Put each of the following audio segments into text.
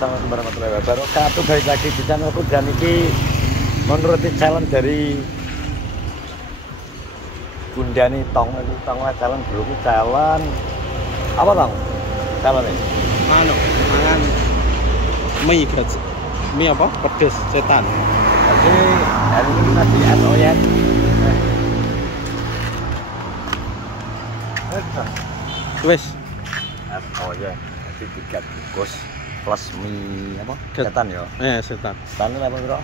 Assalamualaikum warahmatullahi wabarakatuh. Balik lagi di channelku dan ini menuruti challenge dari Gundani Tong. Ini Tonglah challenge dulu, challenge apa Tong? Challenge ini? Mangan mie gaji. Mie apa? Pedes setan. Jadi hari ini kita di SOYN. Wes. SOYN. Jadi 3 bungkus plus mie apa? Setan ya? Setan. Setan apa bro?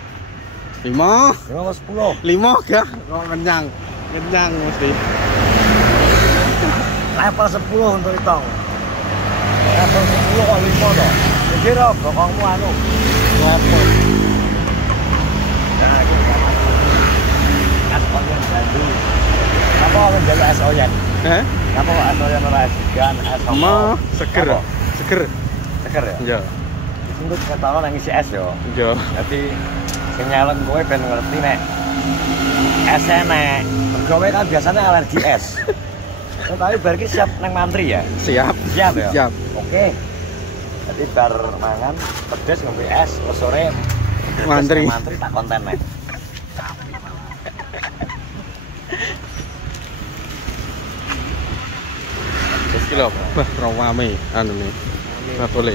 5 10. 5 gak? Oh, kenyang mesti. Level 10 untuk Itong. Level 10 kok 5 toh. Kira bokongmu anu level. Nah, iki sama. SOYN Bandung. Apa menjadi SOYN? Apa SOYN ora gan Sama seger. Seger ya? Iya. Itu ketara nang isi es yo. Iya. Dadi sing nyalon kowe ben ngerti nek es enek. Kowe kan biasanya alergi es. Tapi bar iki siap nang mantri ya? Siap ya? Siap. Oke. Jadi bar mangan pedes ngombe es, terus sore mantri tak konten nek. Kilo bah rawame anu nih. Bakole.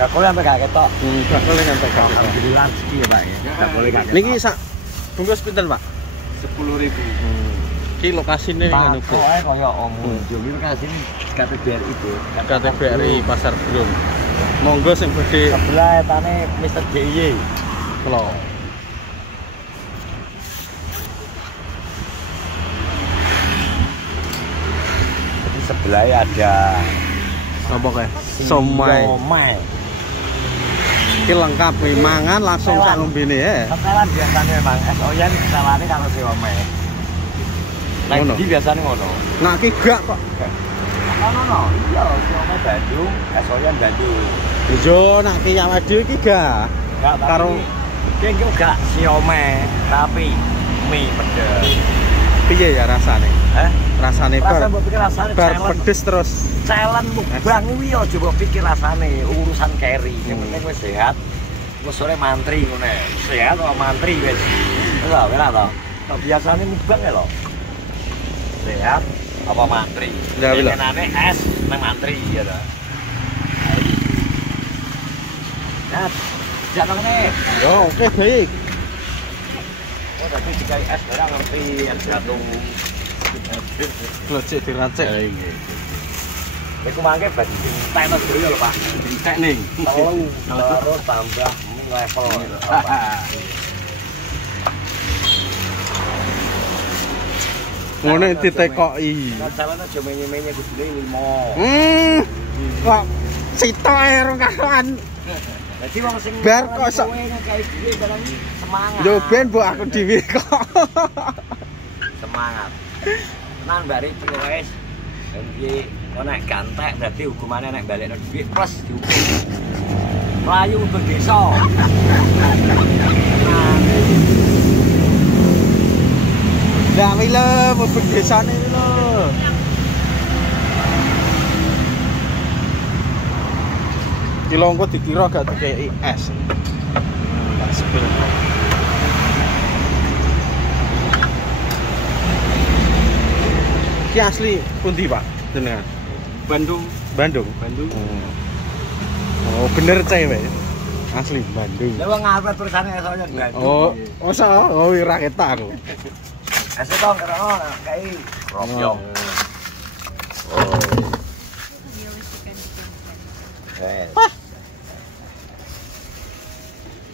Bakole sampe gak ketok. Bakole sampe gak ketok. Alhamdulillah rezeki ya, Pak ya. Bakole gak ketok. Niki sak bungkus pinten, Pak? 10.000. Ki lokasine anu, Bu. Pokoke kaya omong. Iki lokasine KTBRI, Bu. KTBRI Pasar Burung. Monggo sing gede sebelah etane Mr. DIY. Klo. Sebelah ada apa kayak somai. Iki lengkap nih, mangan langsung sak ngombene ya. Setelan biasanya memang SOYN setelane karo siomay. Nah, iki biasane ngono. Nah, iki gak kok. No. Iya, siomay Bandung, SOYN Bandung. Yo, nak ki awake dhewe iki gak. Karo iki gak siomay, tapi mie pedes. Piye ya rasane? Rasane bar pedes terus. Challenge mukbang kuwi yo coba pikir rasane urusan carry. Yang penting wis sehat. Wis sore mantri ngene. Sehat kok mantri wis. Lho, ora to. Biasane mukbang ya lho. Sehat apa mantri? Jenenge es nang mantri ya to. Nah, jangan nih. Yo, oke baik. Oh, tapi dikai es barang ngerti es jatuh. Glocek diracek. Iku mangke banding tenis dulu lho, Pak. Entek ning. Terus tambah level. Ngono ditekoki. Jalan aja menye-menye kudune 5. Kok sitok ae rong karuan. Dadi wong sing bar kok sok ngekei dhewe barang semangat. Yo ben mbok aku dhewe kok. Semangat. Tenan Mbak Riki wis. Iki nek gantek dadi hukumane nek balekno dhuwit plus dihukum. Mlayu ke desa. Lah wile mlebu desane lho. Dilongko dikira gak dikei es. Enggak sepil. Ki asli pundi, Pak? Jenengan? Bandung. Oh, bener cewek. Asli Bandung. Lah wong ngarep tulisane SOYN Bandung. Oh, ora ketok aku. Es tong karo kai Robyong.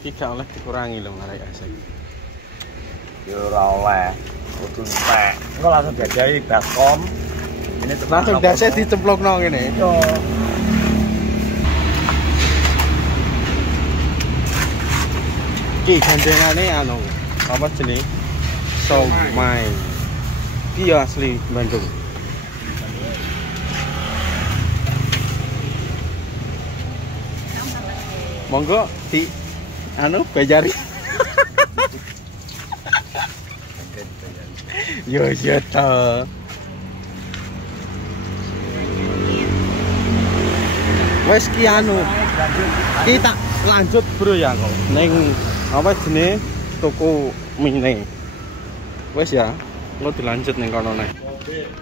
Iki gak oleh dikurangi lho arek es. Yo ora oleh. Kudu entek. Engko langsung diajahi baskom. Ini langsung dase dicemplokno ngene. Yo. Iki gandengane anu, apa jenenge? Somai. Iki asli Bandung. Monggo di anu bajari. Yo to. Wes ki anu lanjut. Kita lanjut bro ya kok. Neng apa jenis tuku mie. Wes ya, lo dilanjut neng kono nih.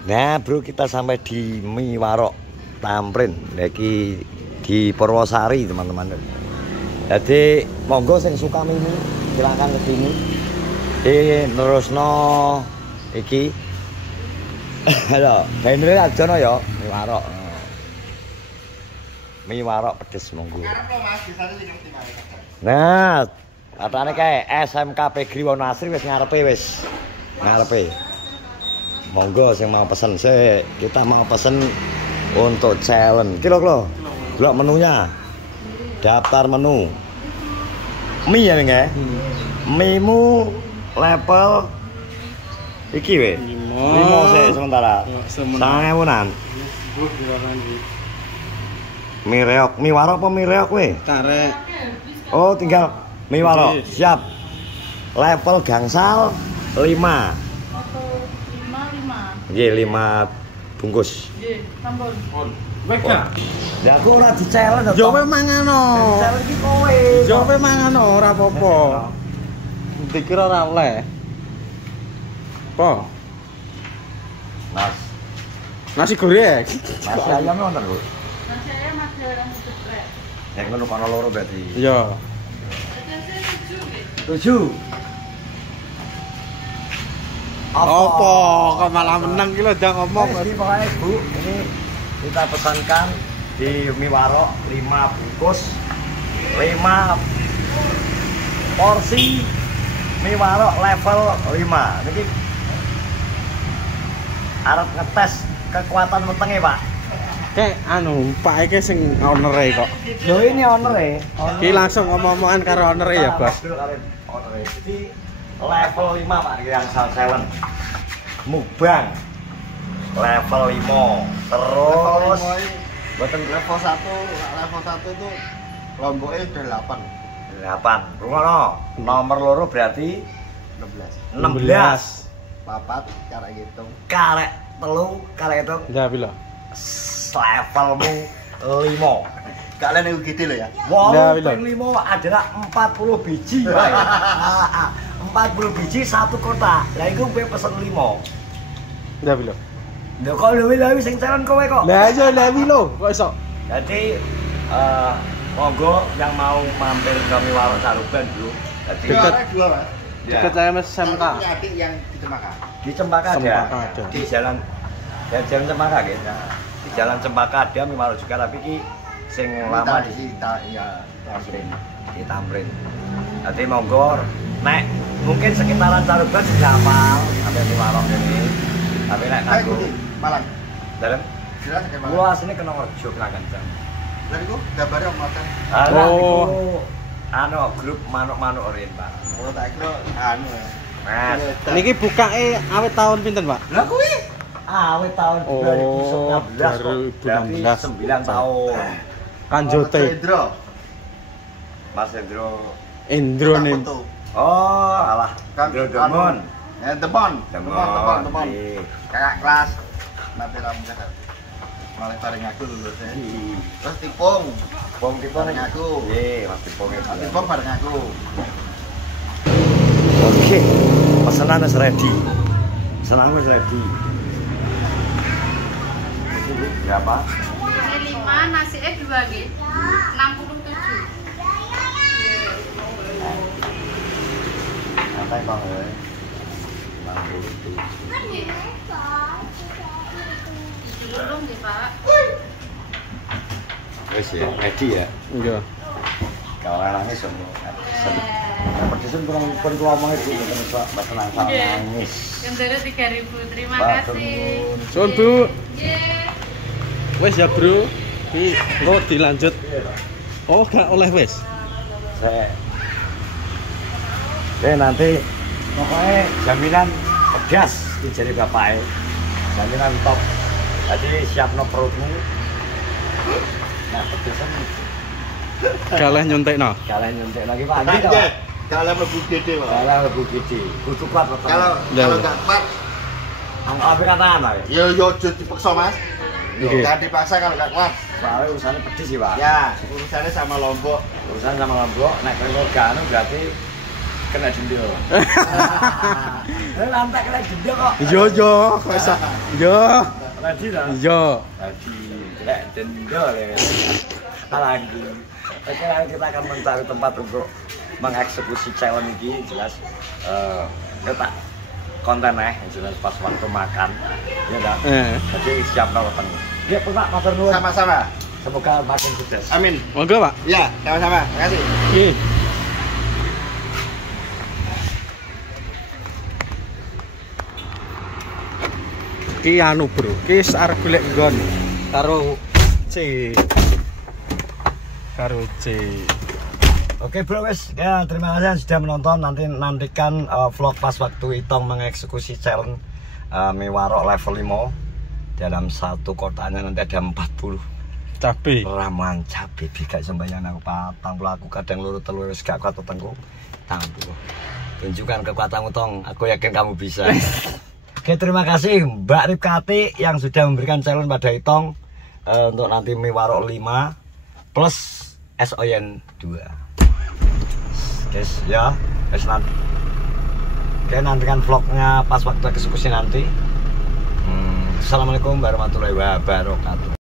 Nah bro, kita sampai di Mie Warok Tamrin, lagi di Purwosari teman-teman. Jadi monggo sing suka mie silakan ke sini. Terusno iki. Halo, bener aja no ya Mie Warok. Mie Warok pedes monggo. Nah, katane kae SMK Pegri Wonasri wis ngarepe wis. Ngarepe. Monggo sing mau pesen sih, kita mau pesen untuk challenge. Kilo. Delok menunya. Daftar menu. Mie ya, nggih. Mie-mu level iki weh. 5 sih sementara. 9.000-an. Mie reok, mie warok apa mie reok weh? Karek. Oh, tinggal mie warok. Siap. Level gangsal 5. Nggih, 5 bungkus. Nggih, sampun. Wega. Ya aku ora di-challenge. Yo kowe mangano. Challenge iki kowe. Yo kowe mangano ora apa-apa. Dikira ora oleh. Apa? Mas, Nasi goreng. nasi ayam wonten, Bu? Nasi ayam ada orang geprek. Nek ngono kono loro berarti. Iya. Ada 7 nggih. 7. Apa? Kok malah menang ki lho ndang ngomong. Ini pokoknya Bu, ini kita pesankan di Mie Warok 5 bungkus 5 porsi Mie Warok level 5. Niki arep ngetes kekuatan wetenge, Pak. Kayak anu, Pak iki sing owner-e kok. Yo ini owner ya. Ki langsung ngomong-ngomongan karo owner ya, Bos. Jadi level 5 Pak yang challenge. Mukbang level 5. Terus Buatan level 1 itu lomboknya udah 8. Rungono. Nomor loro berarti 16. papat cara gitu. Karek telu, karek itu Ya pilo. levelmu 5. Kalian yang gitu loh ya. Nah, Wow, ping 5 adalah 40 biji, Pak. 40 biji satu kotak. Lah iku kowe pesen 5. Ya pilo. Lho kok lewi-lewi sing calon kowe kok. Lah aja lewi lho, kok iso. Jadi monggo yang mau mampir ke Mie Warok Caruban, Bro. Jadi Dekat. Dua, Mas. Deket saya SMK. Punya adik yang di Cempaka. di Cempaka Cempaka ada. ada. Di jalan Cempaka gitu. Di jalan Cempaka ada Mie Warok juga, tapi ki sing lama di ya Tamrin. Di Tamrin. Jadi monggo nek mungkin sekitaran Caruban sudah hafal sampai Mie Warok ini. Tapi nek kanggo Malang. dalem Jelas kayak kula asline kena Rejo Krakencang. Lah iku gambare om makan. Alah Oh. niku anu grup manuk-manuk Orin, Pak. Oh tak kira anu ya. Mas, Niki bukake awet tahun pinten, Pak? Lah kuwi awet tahun Oh, 2019 kok. 2016. Berarti 9 tahun. Kanjote. Hendro. Mas Hendro. Indro nih. Oh, alah. Kan Hendro Demon. Ya Demon. Demon. Iya. Kakak kelas. Nanti ramu kakak. Malah bareng aku lulus ya. Terus Tipung. Bom tipe Bareng nih. aku. Iya, Mas Tipong itu. Tipung bareng aku. Oke. Pesanan wis ready. Pesanan wis ready. Ini berapa? Ini 5, nasi 2 nggih. 67. Santai Bang. Nggih. Belum nggih, Pak. Wis ya, ready ya. Iya. Kalau nangis semua. Pertisen kurang pun kula omong itu mboten asal nangis. Kendara 3.000. Terima Pak, kasih. Sun, Bu. Nggih. Wes ya, Bro. Ki engko dilanjut. Oh, gak oleh wes. Nanti pokoknya jaminan pedas dijadi bapaknya. Jaminan top. Jadi siap no perutmu. Nah, pedasan Kalah nyontekno. kalian nyontek lagi Pak Andi Nah, toh? kalau lebu gede, Pak. Kalian lebih gede. Kudu kuat betul. Kalau Ya, kalau ya. enggak kuat, apa kataan lah ya? yo yo aja dipaksa, Mas. Oke. Jangan dipaksa kalau enggak kuat. Soalnya urusannya pedis sih, Pak. Ya, urusannya sama Lombok. Urusan sama Lombok, nek kowe gak berarti kena denda. Lantak kena denda kok. Yo kok iso. Yo. Ready ta? Yo. Ready. Kena denda ya. Lagi. Oke, kita akan mencari tempat untuk mengeksekusi challenge ini jelas kita konten jelas pas waktu makan. Ya dah. Jadi siap nonton. Ya, Pak, matur nuwun. Sama-sama. Semoga makin sukses. Amin. Monggo, Pak. Ya, sama-sama. Terima kasih. Ih. Ki anu, Bro. Ki arep golek nggon karo C. Karo C. Oke bro wes, ya terima kasih yang sudah menonton. Nantikan vlog pas waktu Itong mengeksekusi challenge Miwarok level 5. Dalam satu kotaknya nanti ada 40 Cabe. ramuan cabe. Bikai sembahyang aku patang aku kadang luru telur wis gak kuat tengku. Tampu. Tunjukkan kekuatanmu Tong, aku yakin kamu bisa. Oke, terima kasih Mbak Ripkati yang sudah memberikan challenge pada Itong untuk nanti Miwarok 5 plus SOYN 2. Guys, ya, guys nanti. Oke, nantikan vlognya pas waktu eksekusi nanti. Assalamualaikum warahmatullahi wabarakatuh.